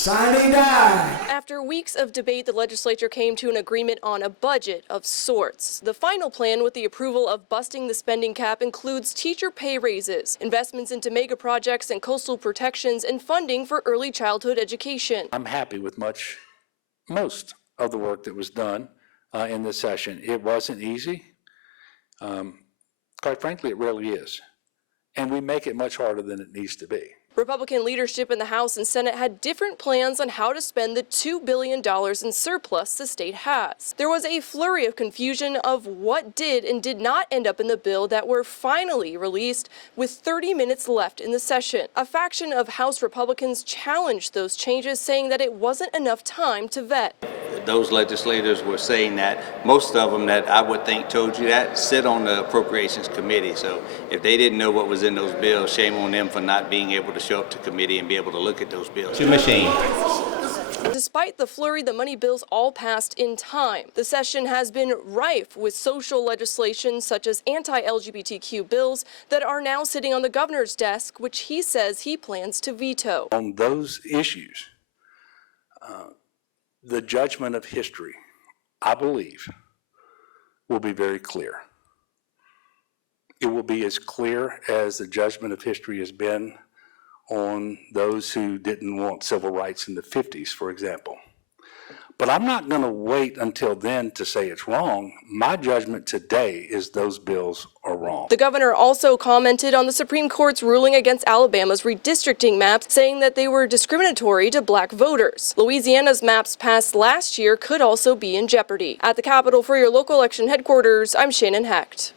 Sine die. After weeks of debate, the legislature came to an agreement on a budget of sorts. The final plan, with the approval of busting the spending cap, includes teacher pay raises, investments into mega projects and coastal protections, and funding for early childhood education. I'm happy with most of the work that was done in this session. It wasn't easy. Quite frankly, it rarely is. And we make it much harder than it needs to be. Republican leadership in the House and Senate had different plans on how to spend the $2 billion in surplus the state has. There was a flurry of confusion of what did and did not end up in the bill that were finally released with 30 minutes left in the session. A faction of House Republicans challenged those changes, saying that it wasn't enough time to vet. Those legislators were saying that most of them that I would think told you that sit on the Appropriations Committee. So if they didn't know what was in those bills, shame on them for not being able to show up to committee and be able to look at those bills. Machine. Despite the flurry, the money bills all passed in time. The session has been rife with social legislation such as anti-LGBTQ bills that are now sitting on the governor's desk, which he says he plans to veto. On those issues, the judgment of history, I believe, will be very clear. It will be as clear as the judgment of history has been on those who didn't want civil rights in the 50s, for example. But I'm not going to wait until then to say it's wrong. My judgment today is those bills are wrong. The governor also commented on the Supreme Court's ruling against Alabama's redistricting maps, saying that they were discriminatory to black voters. Louisiana's maps passed last year could also be in jeopardy. At the Capitol for your local election headquarters, I'm Shannon Hecht.